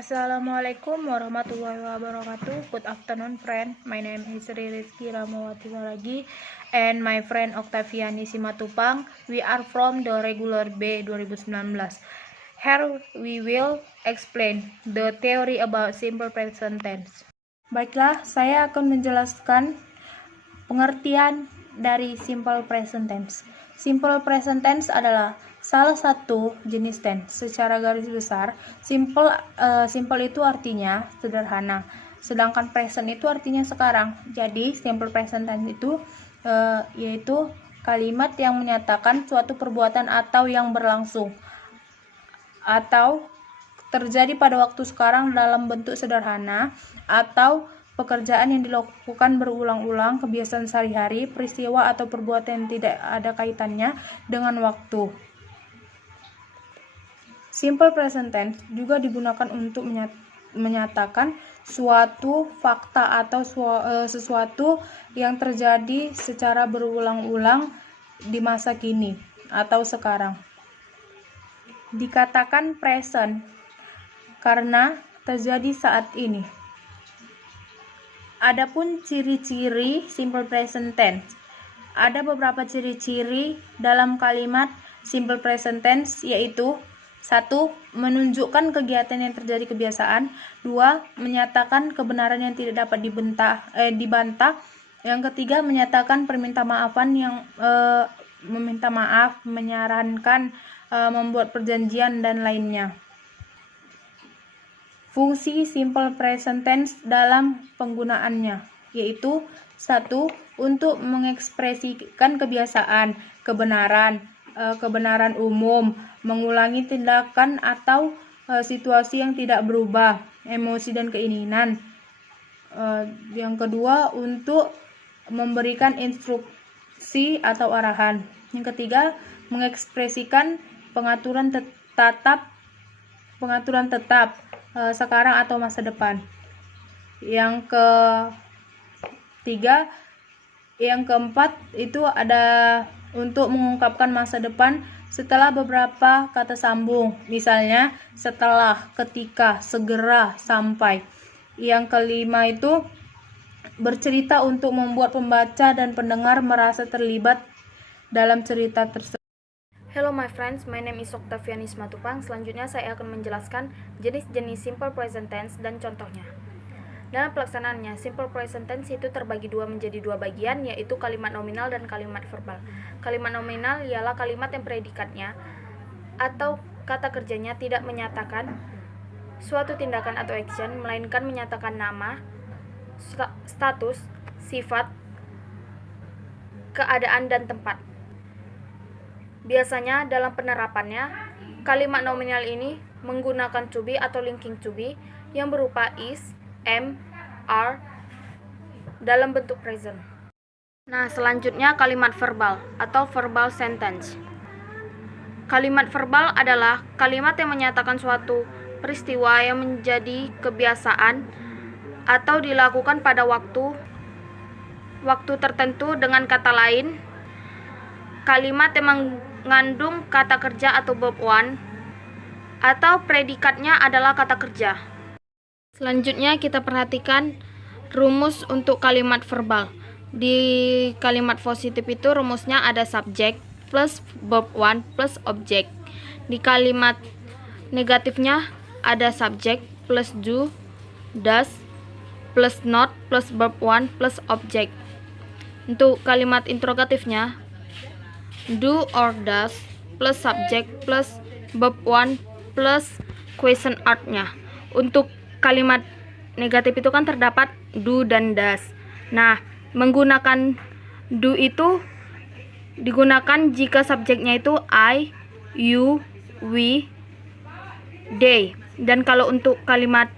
Assalamualaikum warahmatullahi wabarakatuh. Good afternoon, friend. My name is Rizky Ramawati Walagi and my friend Octaviani Simatupang. We are from the regular B 2019. Here we will explain the theory about simple present tense. Baiklah, saya akan menjelaskan pengertian dari simple present tense. Simple present tense adalah salah satu jenis tense. Secara garis besar, simple itu artinya sederhana, sedangkan present itu artinya sekarang. Jadi simple present tense itu yaitu kalimat yang menyatakan suatu perbuatan atau yang berlangsung atau terjadi pada waktu sekarang dalam bentuk sederhana, atau pekerjaan yang dilakukan berulang-ulang, kebiasaan sehari-hari, peristiwa atau perbuatan yang tidak ada kaitannya dengan waktu. Simple present tense juga digunakan untuk menyatakan suatu fakta atau sesuatu yang terjadi secara berulang-ulang di masa kini atau sekarang. Dikatakan present karena terjadi saat ini. Adapun ciri-ciri simple present tense. Ada beberapa ciri-ciri dalam kalimat simple present tense, yaitu 1. Menunjukkan kegiatan yang terjadi kebiasaan. 2. Menyatakan kebenaran yang tidak dapat dibantah. Yang ketiga, menyatakan permintaan yang meminta maaf, menyarankan, membuat perjanjian, dan lainnya. Fungsi simple present tense dalam penggunaannya, yaitu 1. Untuk mengekspresikan kebiasaan, kebenaran umum, mengulangi tindakan atau situasi yang tidak berubah, emosi dan keinginan. Yang kedua, untuk memberikan instruksi atau arahan. Yang ketiga, mengekspresikan pengaturan tetap sekarang atau masa depan. Yang keempat itu ada untuk mengungkapkan masa depan setelah beberapa kata sambung, misalnya setelah, ketika, segera, sampai. Yang kelima itu bercerita untuk membuat pembaca dan pendengar merasa terlibat dalam cerita tersebut. Hello my friends, my name is Octaviani Simatupang. Selanjutnya saya akan menjelaskan jenis-jenis simple present tense dan contohnya. Dalam pelaksanaannya, simple present tense itu terbagi menjadi dua bagian, yaitu kalimat nominal dan kalimat verbal. Kalimat nominal ialah kalimat yang predikatnya atau kata kerjanya tidak menyatakan suatu tindakan atau action, melainkan menyatakan nama, status, sifat, keadaan, dan tempat. Biasanya dalam penerapannya, kalimat nominal ini menggunakan to be atau linking to be yang berupa is, am, are dalam bentuk present. Nah, selanjutnya kalimat verbal atau verbal sentence. Kalimat verbal adalah kalimat yang menyatakan suatu peristiwa yang menjadi kebiasaan atau dilakukan pada waktu tertentu. Dengan kata lain, kalimat yang mengandung kata kerja atau verb one atau predikatnya adalah kata kerja. Selanjutnya kita perhatikan rumus untuk kalimat verbal. Di kalimat positif itu rumusnya ada subject plus verb one plus object. Di kalimat negatifnya ada subject plus do, does, plus not plus verb one plus object. Untuk kalimat interrogatifnya do or does plus subject plus verb one plus question artnya. Untuk kalimat negatif itu kan terdapat do dan does. Nah, menggunakan do itu digunakan jika subjeknya itu I, you, we, they. Dan kalau untuk kalimat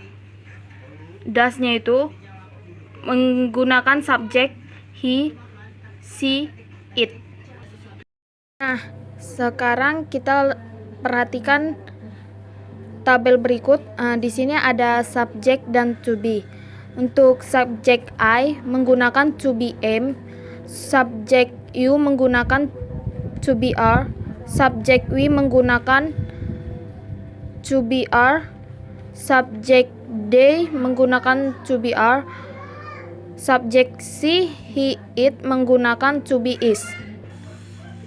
does-nya itu menggunakan subjek he, she, it. Nah, sekarang kita perhatikan tabel berikut. Di sini ada subject dan to be. Untuk subject I menggunakan to be am, subject you menggunakan to be are, subject we menggunakan to be are, Subjek they menggunakan to be are. Subjek she, he, it menggunakan to be is.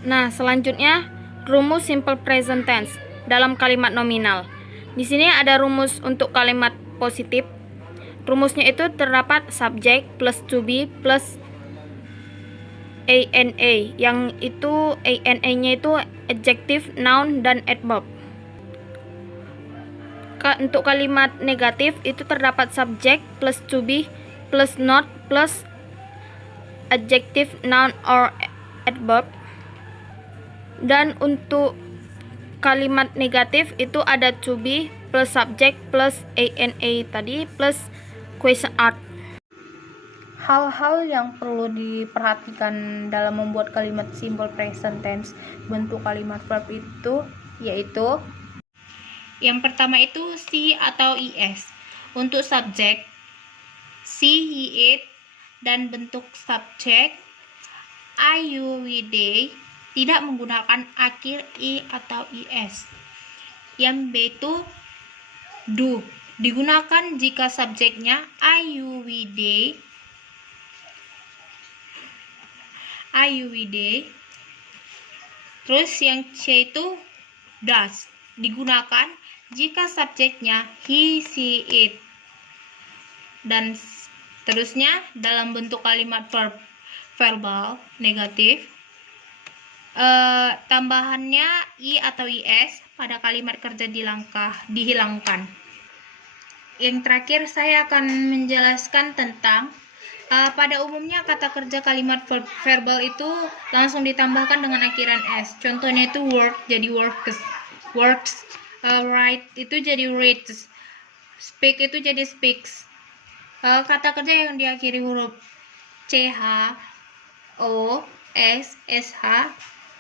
Nah, selanjutnya rumus simple present tense dalam kalimat nominal. Di sini ada rumus untuk kalimat positif. Rumusnya itu terdapat subjek plus to be plus ana, yang itu ana-nya itu adjective, noun, dan adverb. Untuk kalimat negatif itu terdapat subjek plus to be plus not plus adjective, noun, or adverb. Dan untuk kalimat negatif itu ada to be plus subject plus ana tadi plus question art. Hal-hal yang perlu diperhatikan dalam membuat kalimat simple present tense bentuk kalimat verb itu yaitu yang pertama itu she atau is. Untuk subjek she, he, it, dan bentuk subjek I, you, we, they tidak menggunakan akhir i atau is. Yang B itu do digunakan jika subjeknya I, you, we, they. Terus yang C itu does digunakan jika subjeknya he, she, it. Dan seterusnya dalam bentuk kalimat verbal negatif tambahannya i atau is pada kalimat kerja dihilangkan. Yang terakhir saya akan menjelaskan tentang pada umumnya kata kerja kalimat verbal itu langsung ditambahkan dengan akhiran s. Contohnya itu work jadi works, write itu jadi reads, speak itu jadi speaks. Kata kerja yang diakhiri huruf ch, o, s, sh,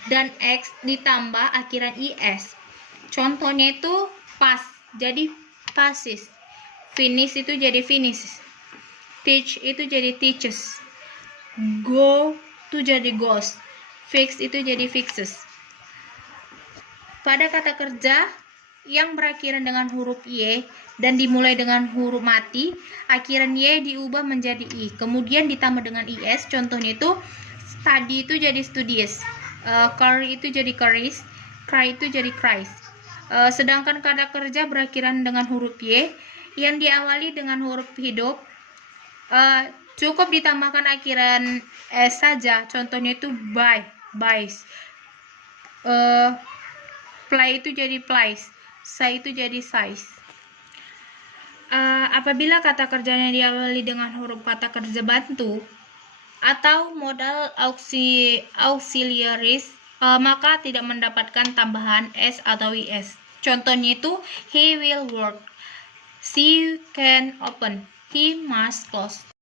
dan x ditambah akhiran is. Contohnya itu pass jadi passes, finish itu jadi finishes, teach itu jadi teaches, go itu jadi goes, fix itu jadi fixes. Pada kata kerja yang berakhiran dengan huruf y dan dimulai dengan huruf mati, akhiran y diubah menjadi i, kemudian ditambah dengan is. Contohnya itu study itu jadi studies, curry itu jadi curries, cry itu jadi cries. Sedangkan kata kerja berakhiran dengan huruf y yang diawali dengan huruf hidup cukup ditambahkan akhiran s saja. Contohnya itu buy, buys, play itu jadi plays, say itu jadi size. Apabila kata kerjanya diawali dengan huruf kata kerja bantu atau modal auxiliaries, maka tidak mendapatkan tambahan s atau is. Contohnya itu he will work, she can open, he must close.